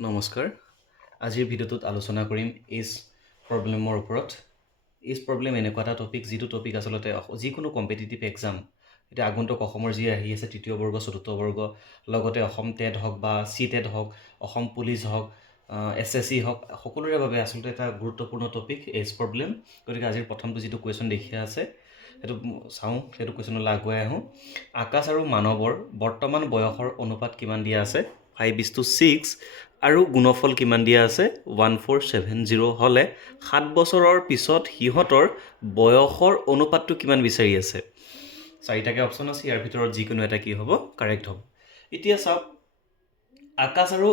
নমস্কাৰ আজিৰ ভিডিঅ'টোত আলোচনা কৰিম এজ প্ৰব্লেমৰ ওপৰত এজ প্ৰব্লেম এনেকুৱা এটা টপিক যিটো টপিক আচলতে যিকোনো কম্পিটিটিভ এক্সাম এতিয়া আগন্তুক অসমৰ যি আহি আছে তৃতীয় বৰ্গ চতুৰ্থ বৰ্গ লগতে অসম টেট হওক বা চি টেট হওক অসম পুলিচ হওক SSC হওক সকলোৰে বাবে আচলতে এটা গুৰুত্বপূৰ্ণ টপিক এজ প্ৰব্লেম গতিকে আজিৰ প্ৰথমটো যিটো কুৱেশ্যন দেখিয়া আছে সেইটো চাওঁ সেইটো কুৱেশ্যনলৈ আগুৱাই আহোঁ আকাশ আৰু মানৱৰ বৰ্তমান বয়সৰ অনুপাত কিমান দিয়া আছে 5:6 আৰু গুণফল কিমান দিয়া আছে 1470 হ'লে 7 বছৰৰ পিছত সিহঁতৰ বয়সৰ অনুপাতটো কিমান বিচাৰি আছে চাৰিটাকে অপশ্যন আছে ইয়াৰ ভিতৰত যিকোনো এটা কি হ'ব কাৰেক্ট হ'ব এতিয়া চাওক আকাশ আৰু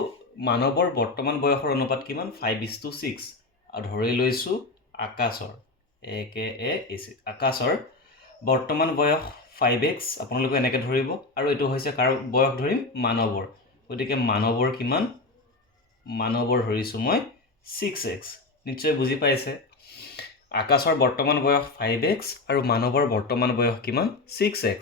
মানৱৰ বৰ্তমান বয়সৰ অনুপাত কিমান 5:6 আৰু ধৰি লৈছোঁ আকাশৰ আকাশৰ বৰ্তমান বয়স 5x আপোনালোকে এনেকৈ ধৰিব আৰু এইটো হৈছে কাৰ বয়স ধৰিম মানৱৰ গতিকে মানৱৰ কিমান মানৱৰ ধৰিছোঁ মই 6x নিশ্চয় বুজি পাইছে আকাশৰ বৰ্তমান বয়স 5x আৰু মানৱৰ বৰ্তমান বয়স কিমান 6x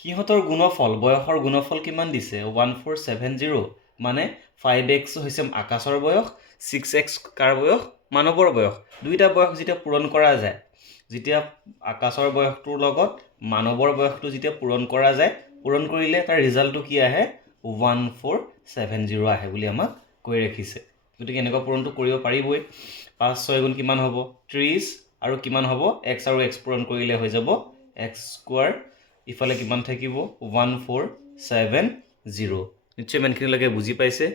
সিহঁতৰ গুণফল বয়সৰ গুণফল কিমান দিছে 1470 মানে 5x হৈছে আকাশৰ বয়স 6x কাৰ বয়স মানৱৰ বয়স দুইটা বয়স যেতিয়া পূৰণ কৰা যায় যেতিয়া আকাশৰ বয়সটোৰ লগত মানৱৰ বয়সটো যেতিয়া পূৰণ কৰা যায় পূৰণ কৰিলে তাৰ ৰিজাল্টটো কি আহে 1470 আহে বুলি আমাক কৈ ৰাখিছে গতিকে এনেকুৱা পূৰণটো কৰিব পাৰিবই 5 6 গুণ কিমান হ'ব 30 আৰু কিমান হ'ব x আৰু x পূৰণ কৰিলে হৈ যাব x স্কোৱাৰ ইফালে কিমান থাকিব 1470 নিশ্চয় ইমানখিনিলৈকে বুজি পাইছে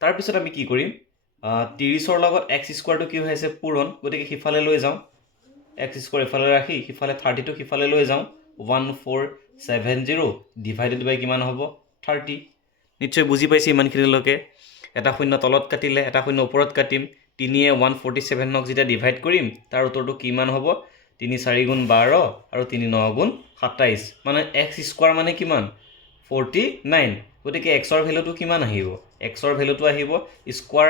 তাৰপিছত আমি কি কৰিম 30ৰ লগত x স্কোৱাৰটো কি হৈ আছে পূৰণ গতিকে সিফালে লৈ যাওঁ x স্কোৱাৰ ইফালে ৰাখি সিফালে 32 সিফালে লৈ যাওঁ 1470 ডিভাইডেড বাই কিমান হ'ব 30 নিশ্চয় বুজি পাইছে ইমানখিনিলৈকে এটা শূন্য তলত কাটিলে এটা শূন্য ওপৰত কাটিম 3 এ 147ক যেতিয়া ডিভাইড কৰিম তাৰ উত্তৰটো কিমান হ'ব 3 4 গুণ 12 আৰু 3 9 গুণ 27 মানে x স্কোৱাৰ মানে কিমান 49 গতিকে x ৰ ভ্যালুটো কিমান আহিব x ৰ ভ্যালুটো আহিব স্কোৱাৰ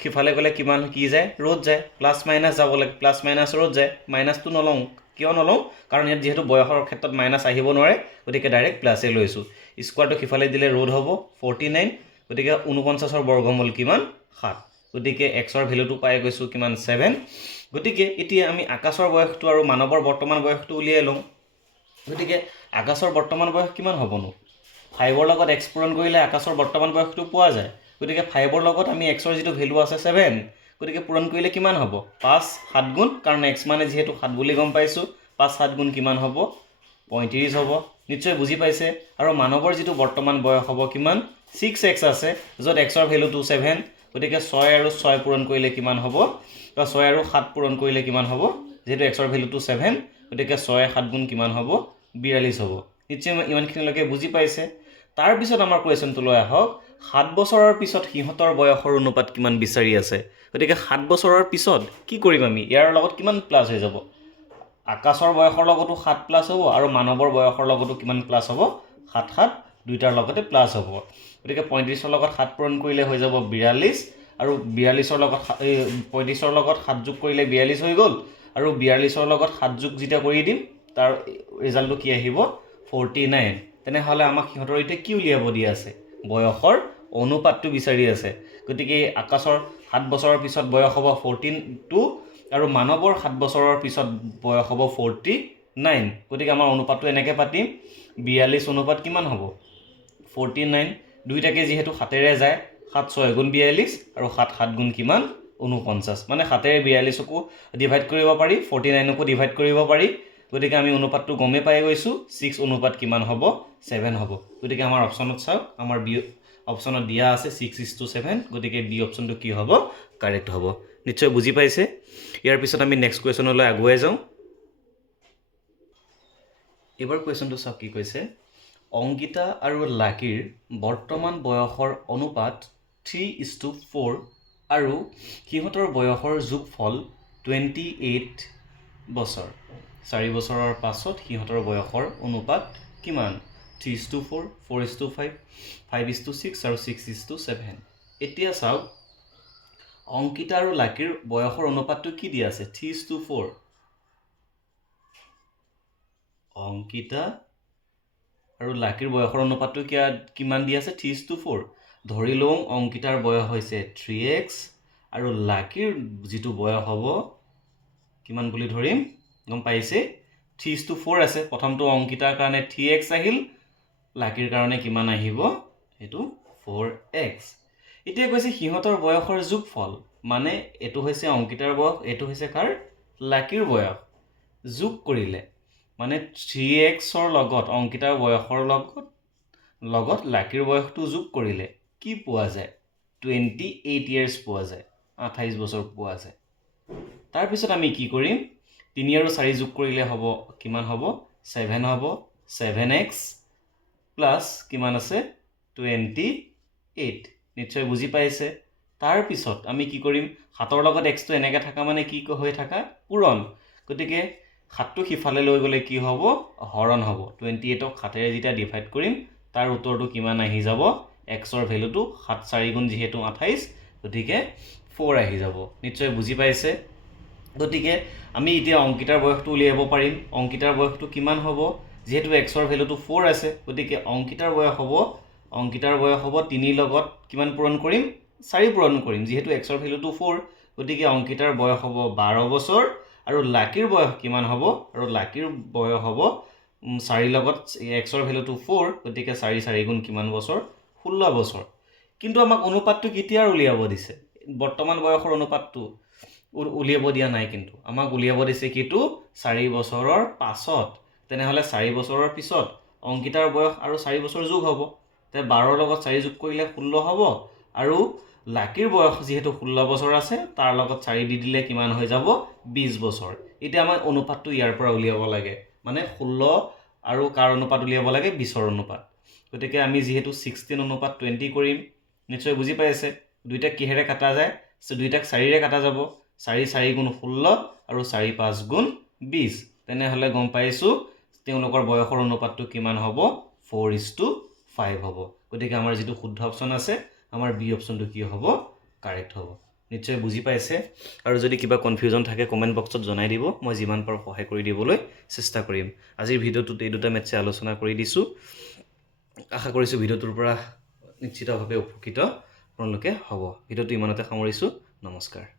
সিফালে গ'লে কিমান কি যায় ৰোট যায় প্লাছ মাইনাছ যাব লাগে প্লাছ মাইনাছ ৰোট যায় মাইনাছটো নলওঁ কিয় নলওঁ কাৰণ ইয়াত যেহেতু বয়সৰ ক্ষেত্ৰত মাইনাছ আহিব নোৱাৰে গতিকে ডাইৰেক্ট প্লাছে লৈছোঁ স্কোৱাৰটো সিফালে দিলে ৰোট হ'ব 49 গতিকে 49ৰ বৰ্গমূল কিমান 7 গতিকে x ৰ ভ্যালুটো পাই গৈছোঁ কিমান 7 গতিকে এতিয়া আমি আকাশৰ বয়সটো আৰু মানৱৰ বৰ্তমান বয়সটো উলিয়াই লওঁ গতিকে আকাশৰ বৰ্তমান বয়স কিমান হ'বনো 5ৰ লগত x পূৰণ কৰিলে আকাশৰ বৰ্তমান বয়সটো পোৱা যায় গতিকে 5ৰ লগত আমি x ৰ যিটো ভ্যালু আছে 7 গতিকে পূৰণ কৰিলে কিমান হ'ব 5 7 গুণ কাৰণ x মানে যেহেতু 7 বুলি গম পাইছোঁ 5 7 গুণ কিমান হ'ব 35 হ'ব নিশ্চয় বুজি পাইছে আৰু মানৱৰ যিটো বৰ্তমান বয়স হ'ব কিমান 6x আছে য'ত x ৰ ভ্যালুটো 7 গতিকে 6 আৰু 6 পূৰণ কৰিলে কিমান হ'ব 6 আৰু 7 পূৰণ কৰিলে কিমান হ'ব যেহেতু x ৰ ভ্যালুটো 7 গতিকে 6 7 গুণ কিমান হ'ব 42 হ'ব নিশ্চয় ইমানখিনিলৈকে বুজি পাইছে তাৰপিছত আমাৰ কুৱেশ্যনটো লৈ আহক 7 বছৰৰ পিছত সিহঁতৰ বয়সৰ অনুপাত কিমান বিচাৰি আছে গতিকে 7 বছৰৰ পিছত কি কৰিম আমি ইয়াৰ লগত কিমান প্লাছ হৈ যাব আকাশৰ বয়সৰ লগতো 7 প্লাছ হ'ব আৰু মানৱৰ বয়সৰ লগতো কিমান প্লাছ হ'ব 7 7 দুইটাৰ লগতে প্লাছ হ'ব গতিকে 35ৰ লগত 7 পূৰণ কৰিলে হৈ যাব 42 আৰু 42ৰ লগত 35ৰ লগত 7 যোগ কৰিলে 42 হৈ গ'ল আৰু 42ৰ লগত 7 যোগ যেতিয়া কৰি দিম তাৰ ৰিজাল্টটো কি আহিব 49 তেনেহ'লে আমাক সিহঁতৰ এতিয়া কি উলিয়াব দিয়া আছে বয়সৰ অনুপাতটো বিচাৰি আছে গতিকে আকাশৰ 7 বছৰৰ পিছত বয়স হ'ব 14 আৰু মানৱৰ 7 বছৰৰ পিছত বয়স হ'ব 49 গতিকে আমাৰ অনুপাতটো এনেকৈ পাতিম 42 অনুপাত কিমান হ'ব 49 দুইটাকে যেহেতু 7ৰে যায় 7 6 গুণ 42 আৰু 7 7 গুণ কিমান 49 মানে 7ৰে 42কো ডিভাইড কৰিব পাৰি 49কো ডিভাইড কৰিব পাৰি গতিকে আমি অনুপাতটো গমে পাই গৈছোঁ 6 অনুপাত কিমান হ'ব 7 হ'ব গতিকে আমাৰ অপশ্যনত চাওক আমাৰ বি অপশ্যনত দিয়া আছে 6:7 গতিকে বি অপশ্যনটো কি হ'ব কাৰেক্ট হ'ব নিশ্চয় বুজি পাইছে ইয়াৰ পিছত আমি নেক্সট কুৱেশ্যনলৈ আগুৱাই যাওঁ এবাৰ কুৱেশ্যনটো চাওক কি কৈছে অংকিতা আৰু লাকিৰ বৰ্তমান বয়সৰ অনুপাত 3:4 আৰু সিহঁতৰ বয়সৰ যোগফল 28 বছৰ 4 বছৰৰ পাছত সিহঁতৰ বয়সৰ অনুপাত কিমান 3:4 4:5 5:6 আৰু 6:7 এতিয়া চাওক অংকিতা আৰু লাকিৰ বয়সৰ অনুপাতটো কি দিয়া আছে 3:4 অংকিতা আৰু লাকিৰ বয়সৰ অনুপাতটো কিমান দিয়া আছে 3:4 ধৰি লওঁ অংকিতাৰ বয়স হৈছে 3x আৰু লাকিৰ যিটো বয়স হ'ব কিমান বুলি ধৰিম গম পাইছে 3:4 আছে প্ৰথমটো অংকিতাৰ কাৰণে 3x আহিল লাকিৰ কাৰণে কিমান আহিব এটো 4x এতিয়া কৈছে সিহঁতৰ বয়সৰ যোগফল মানে এটো হৈছে অংকিতাৰ বয়স এটো হৈছে কাৰ লাকিৰ বয়স যোগ কৰিলে মানে 3x ৰ লগত অংকিতাৰ বয়সৰ লগত লাকিৰ বয়সটো যোগ কৰিলে কি পোৱা যায় 28 years পোৱা যায় 28 বছৰ পোৱা যায় তাৰ পিছত আমি কি কৰিম 3 আৰু 4 যোগ কৰিলে হ'ব কিমান হ'ব 7 হ'ব 7x প্লাস কিমান আছে 28 নিশ্চয় বুজি পাইছে তাৰ পিছত আমি কি কৰিম 7ৰ লগত x টো এনেকৈ থাকা মানে কি হৈ থাকা পূৰণ গতিকে 7টো সিফালে লৈ গলে কি হ'ব হৰণ হ'ব 28ক 7 ৰে যেতিয়া ডিভাইড কৰিম তাৰ উত্তৰটো কিমান আহি যাব x ৰ ভ্যালুটো 7 4 গুণ যেহেতু 28 গতিকে 4 আহি যাব নিশ্চয় বুজি পাইছে গতিকে আমি এতিয়া অংকিতাৰ বয়সটো উলিয়াব পাৰিম অংকিতাৰ বয়সটো কিমান হ'ব যেহেতু x ৰ ভ্যালুটো 4 আছে গতিকে অংকিতাৰ বয়স হ'ব 3 লগত কিমান পূৰণ কৰিম 4 পূৰণ কৰিম যেহেতু x ৰ ভ্যালুটো 4 গতিকে অংকিতাৰ বয়স হ'ব 12 বছৰ আৰু লাকিৰ বয়স কিমান হ'ব আৰু লাকিৰ বয়স হ'ব 4 লগত x ৰ ভ্যালুটো 4 গতিকে 4 4 গুণ কিমান বছৰ 16 বছৰ কিন্তু আমাক অনুপাতটো কেতিয়াৰ উলিয়াব দিছে বৰ্তমান বয়সৰ অনুপাতটো উলিয়াব দিয়া নাই কিন্তু আমাক উলিয়াব দিছে কিটো 4 বছৰৰ পাছত তেনেহলে 4 বছৰৰ পিছত অংকিতাৰ বয়স আৰু 4 বছৰ যোগ হ'ব তে 12 লগত 4 যোগ কৰিলে 16 হ'ব আৰু লাকিৰ বয়স যেহেতু 16 বছৰ আছে তাৰ লগত 4 দি দিলে কিমান হৈ যাব 20 বছৰ এতিয়া আমাৰ অনুপাতটো ইয়াৰ পৰা উলিয়াব লাগে মানে 16 আৰু কাৰ অনুপাত উলিয়াব লাগে 20ৰ অনুপাত গতিকে আমি যেহেতু 16 অনুপাত 20 কৰিম নিশ্চয় বুজি পাইছে দুইটা কিহেৰে কাটা যায় দুইটাক 4 ৰে কাটা যাব 4 4 গুণ 16 আৰু 4 5 গুণ 20 তেনেহলে গম পাইছো তেওঁলোকৰ বয়সৰ অনুপাতটো কিমান হ'ব 4:5 হ'ব গতিকে আমাৰ যেটো শুদ্ধ অপচন আছে আমাৰ বি অপচনটো কি হ'ব কাৰেক্ট হ'ব নিশ্চয় বুজি পাইছে আৰু যদি কিবা কনফিউজন থাকে কমেন্ট বক্সত জনাই দিব মই যিমান পাৰো সহায় কৰি দিবলৈ চেষ্টা কৰিম আজিৰ ভিডিওটোত এই দুটা মেথছে আলোচনা কৰি দিছো আশা কৰিছো ভিডিওটোৰ পৰা নিশ্চিতভাৱে উপকৃত আপোনালোকে হ'ব ভিডিওটো ইমানতে সামৰিছো নমস্কাৰ